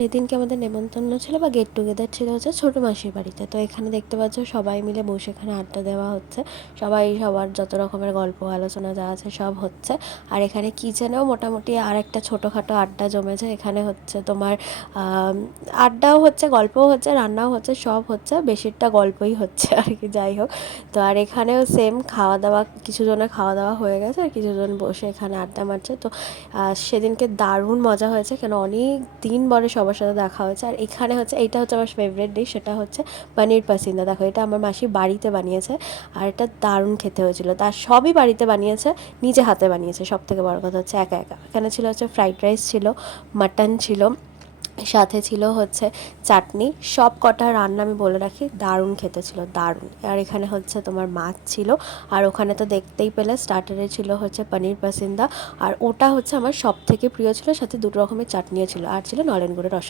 সেদিনকে আমাদের নেমন্তন্ন ছিল বা গেট টুগেদার ছিল হচ্ছে ছোটো মাসির বাড়িতে। তো এখানে দেখতে পাচ্ছ সবাই মিলে বসে এখানে আড্ডা দেওয়া হচ্ছে। সবাই সবার যত রকমের গল্প আলোচনা যা আছে সব হচ্ছে। আর এখানে কিচেনেও মোটামুটি আর একটা ছোটোখাটো আড্ডা জমেছে। এখানে হচ্ছে তোমার আড্ডাও হচ্ছে, গল্পও হচ্ছে, রান্নাও হচ্ছে, সব হচ্ছে, বেশিরটা গল্পই হচ্ছে আর কি। যাই হোক, তো আর এখানেও সেম খাওয়া দাওয়া, কিছু জনের খাওয়া দাওয়া হয়ে গেছে আর কিছু জন বসে এখানে আড্ডা মারছে। তো সেদিনকে দারুণ মজা হয়েছে, কেন অনেক দিন পরে সবার সাথে দেখা হয়েছে। আর এখানে হচ্ছে এইটা হচ্ছে আমার ফেভারিট ডিশ, সেটা হচ্ছে পনির পাসিন্দা। দেখো, এটা আমার মাসি বাড়িতে বানিয়েছে আর এটা দারুণ খেতে হয়েছিল। তার সবই বাড়িতে বানিয়েছে, নিজে হাতে বানিয়েছে। সব থেকে বড় কথা হচ্ছে একা একা। এখানে ছিল হচ্ছে ফ্রাইড রাইস ছিল, মাটন ছিল, সাথে ছিল হচ্ছে চাটনি। সব কটা রান্না আমি বলে রাখি, দারুণ খেতে ছিল, দারুণ। আর এখানে হচ্ছে তোমার মাছ ছিল। আর ওখানে তো দেখতেই পেলে স্টার্টারে ছিল হচ্ছে পনির পাসিন্দা, আর ওটা হচ্ছে আমার সব থেকে প্রিয় ছিল। সাথে দুটো রকমের চাটনিও ছিল, আর ছিল নলেন গুড়ের রস।